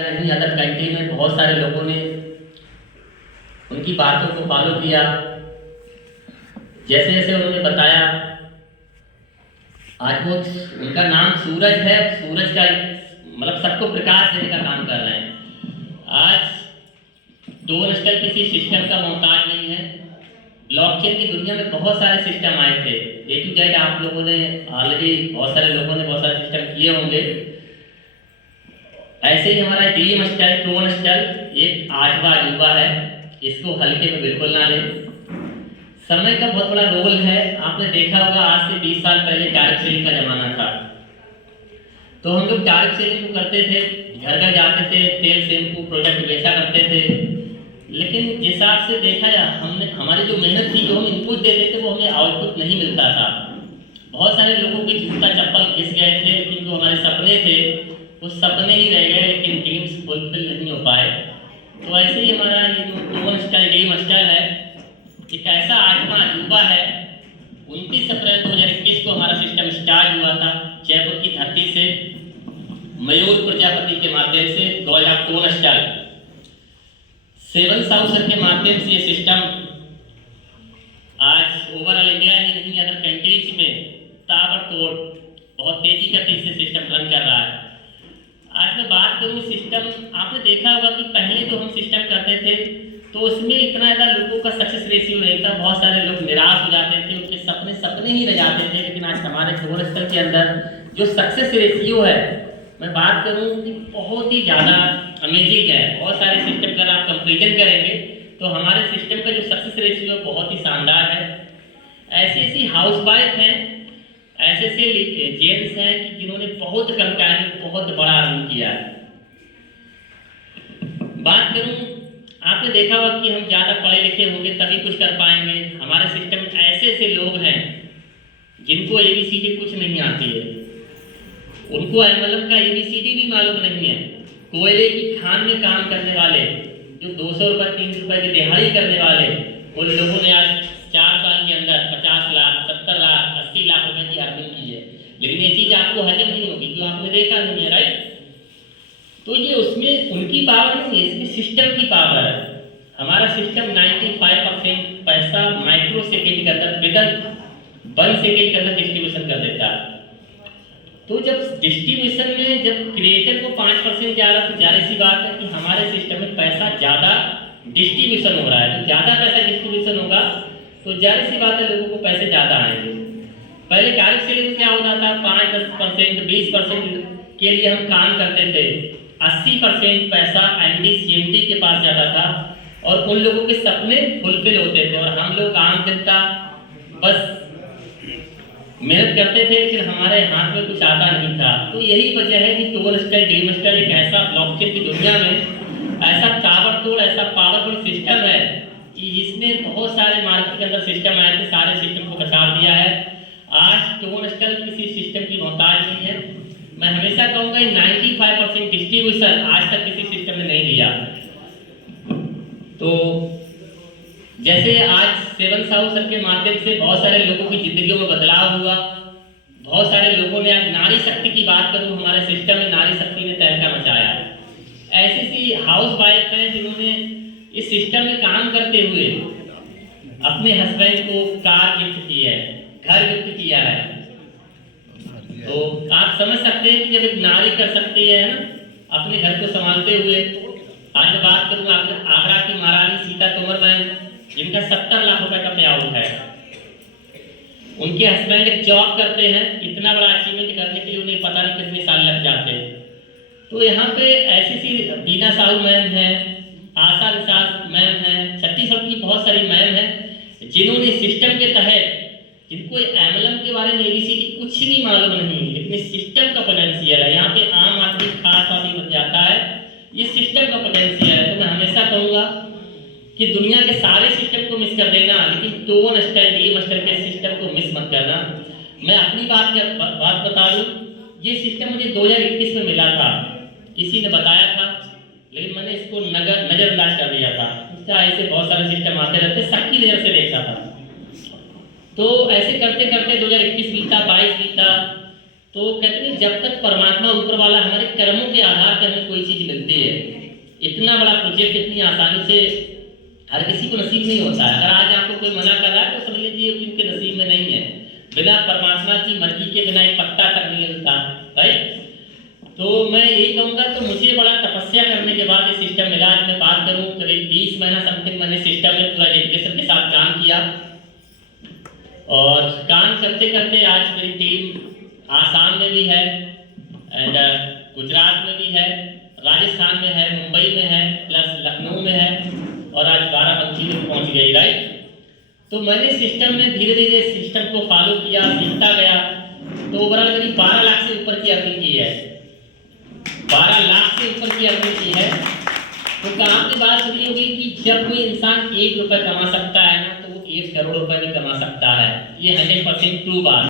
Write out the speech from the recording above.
नहीं, other country में बहुत सारे लोगों ने उनकी बातों को फॉलो किया। जैसे जैसे उन्होंने बताया, आज वो उनका नाम सूरज है। सूरज का मतलब सबको प्रकाश देने का काम कर रहे हैं। आज टोन स्टाइल किसी सिस्टम का मोहताज नहीं है। ब्लॉकचेन की दुनिया में बहुत सारे सिस्टम आए थे। ए टू जेड आप लोगों ने ऑलरेडी बहुत सारे लोगों ने बहुत सारे सिस्टम किए होंगे। ऐसे ही हमारा डीएम स्टाइल, टोन स्टाइल एक आजवा अजूबा है। इसको हल्के में बिल्कुल ना लें। समय का बहुत बड़ा रोल है। आपने देखा होगा आज से 20 साल पहले डायरेक्ट सेलिंग का जमाना था, तो हम लोग डायरेक्ट सेलिंग को करते थे, घर घर जाते थे, तेल शैम्पू प्रोडक्ट बेचा करते थे। लेकिन जिस हिसाब से देखा जाए, हमने हमारी जो मेहनत थी, जो हम इनपुट देते थे, वो हमें आउटपुट नहीं मिलता था। बहुत सारे लोगों के जूता चप्पल घिस गए थे, लेकिन जो हमारे सपने थे वो सपने ही रह गए, लेकिन ड्रीम्स फुलफिल नहीं हो पाए। तो ऐसे ही हमारा ये जो टोन स्टाइल, डीएम स्टाइल है, एक ऐसा आजमा अजूबा है। 29 अप्रैल 2021 को हमारा सिस्टम स्टार्ट हुआ था जयपुर की धरती से, मयूर प्रजापति के माध्यम से 2000 टोन स्टाइल 7 साउसर के माध्यम से ये सिस्टम आज ओवरऑल इंडिया ही नहीं, अदर कंट्रीज में ताबड़तोड़ बहुत तेजी गति से सिस्टम रन कर रहा है। आज मैं बात करूँ सिस्टम, आपने देखा होगा कि पहले जो हम सिस्टम करते थे तो उसमें इतना ज़्यादा लोगों का सक्सेस रेशियो नहीं था। बहुत सारे लोग निराश हो जाते थे, उनके सपने ही रह जाते थे। लेकिन आज हमारे टोन स्टाइल के अंदर जो सक्सेस रेशियो है, मैं बात करूँ कि बहुत ही ज़्यादा अमेजिंग है। बहुत सारे सिस्टम का आप कंपेरिजन करेंगे तो हमारे सिस्टम का जो सक्सेस रेशियो है बहुत ही शानदार है। ऐसी ऐसी हाउस वाइफ हैं, ऐसे ऐसे जेंट्स हैं कि जिन्होंने बहुत कम टाइम में बहुत बड़ा अर्न किया है। बात करूं, आपने देखा होगा कि हम ज़्यादा पढ़े लिखे होंगे तभी कुछ कर पाएंगे। हमारे सिस्टम में ऐसे ऐसे लोग हैं जिनको एबीसीडी कुछ नहीं आती है, उनको एमएलएम का एबीसीडी भी मालूम नहीं है। कोयले की खान में काम करने वाले, जो 200 रुपये 300 रुपये की दिहाड़ी करने वाले, उन लोगों ने आज 4 साल के अंदर 50 लाख 70 लाख 80 लाख रुपए की अर्निंग की है। लेकिन ये चीज़ आपको हजम नहीं होगी क्योंकि आपने देखा नहीं है, राइट? तो ये उसमें उनकी पावर नहीं है, इसमें सिस्टम की पावर है। हमारा सिस्टम 95% पैसा माइक्रो सेकेंड के अंदर, विदिन 1 सेकेंड के अंदर डिस्ट्रीब्यूशन कर देता है। तो जब डिस्ट्रीब्यूशन में जब क्रिएटर को 5% जा रहा, तो जाहिर सी बात है कि हमारे सिस्टम में पैसा ज़्यादा डिस्ट्रीब्यूशन हो रहा है। तो ज़्यादा पैसा डिस्ट्रीब्यूशन होगा तो जाहिर सी बात है लोगों को पैसे ज़्यादा आएंगे। पहले डायरेक्ट सेलिंग क्या होता था, 5-10% 20% के लिए हम काम करते थे। 80% पैसा एमडी सीएमडी के पास जाता था और उन लोगों के सपने फुलफिल होते थे, और हम लोग आम जनता बस मेहनत करते थे, लेकिन हमारे हाथ में कुछ आता नहीं था। तो यही वजह है कि टोन स्टाइल, डीएम स्टाइल एक ऐसा ब्लॉकचेन की दुनिया में ऐसा ताबड़तोड़, ऐसा पावरफुल सिस्टम है कि जिसने बहुत सारे मार्केट के अंदर सिस्टम आए थे, सारे सिस्टम को बचा दिया है। आज टोन स्टाइल किसी सिस्टम की मोहताज नहीं है। मैं हमेशा कहूँगा 95% डिस्ट्रीब्यूशन आज तक किसी सिस्टम ने नहीं दिया। तो जैसे आज 7 साउसर के माध्यम से बहुत सारे लोगों की जिंदगियों में बदलाव हुआ। बहुत सारे लोगों ने, आज नारी शक्ति की बात करूँ, हमारे सिस्टम में नारी शक्ति ने तहलका मचाया। ऐसी सी हाउस वाइफ हैं जिन्होंने इस सिस्टम में काम करते हुए अपने हस्बैंड को कार गिफ्ट की है, घर गिफ्ट किया है। तो आप समझ सकते हैं कि जब एक नारी कर सकती है ना अपने घर को संभालते हुए। आज मैं बात करूँ आगरा की महारानी सीता तोमर बहन, जिनका 70 लाख रुपए का पे आउट है। उनके हस्बैंड एक जॉब करते हैं, इतना बड़ा अचीवमेंट करने के लिए उन्हें पता नहीं कितने साल लग जाते हैं। तो यहाँ पे ऐसी सी बीना साहू मैम है, आशा निशास मैम है, छत्तीसगढ़ की बहुत सारी मैम है जिन्होंने सिस्टम के तहत, जिनको एमएलएम के बारे में एबीसीडी कुछ नहीं मालूम नहीं, लेकिन इस सिस्टम का पोटेंशियल है। यहाँ पे आम आदमी खास आदमी बन जाता है, ये सिस्टम का पोटेंशियल है। तो मैं हमेशा कहूँगा कि दुनिया के सारे सिस्टम को मिस कर देना, लेकिन टोन स्टाइल, डीएम स्टाइल के सिस्टम को मिस मत करना। मैं अपनी बात बता दूँ, ये सिस्टम मुझे 2021 में मिला था, किसी ने बताया था, लेकिन मैंने इसको नजरअंदाज कर दिया था। ऐसे बहुत सारे सिस्टम आते रहते, सबकी नज़र से देखता था। तो ऐसे करते करते 2021 बीता, 22 बीता, तो कहते हैं जब तक परमात्मा ऊपर वाला हमारे कर्मों के आधार पर हमें कोई चीज़ मिलती है, इतना बड़ा प्रोजेक्ट इतनी आसानी से हर किसी को नसीब नहीं होता है। अगर आज आपको कोई मना कर रहा है तो समझ लीजिए कि उनके नसीब में नहीं है। बिना परमात्मा की मर्जी के बिना एक पत्ता तक नहीं हिलता, राइट। तो मैं यही कहूँगा, तो मुझे बड़ा तपस्या करने के बाद ये सिस्टम मिला। आज मैं बात करूँ करीब 20 महीना समथिंग मैंने सिस्टम में पूरा डेडिकेशन के साथ काम किया, और काम करते करते आज मेरी टीम आसाम में भी है एंड गुजरात में भी है, राजस्थान में है, मुंबई में है, प्लस लखनऊ में है, और आज बाराबंकी में पहुंच गई, राइट। तो मैंने सिस्टम में धीरे धीरे सिस्टम को फॉलो किया, सीखता गया, तो ओवरऑल करीब 12 लाख से ऊपर की अर्निंग की है, 12 लाख से ऊपर की अर्निंग की है। तो काम की बात सुनी होगी कि जब कोई इंसान 1 रुपये कमा सकता है ना, तो वो 1 करोड़ रुपए भी कमा सकता है। ये 100% ट्रू बात।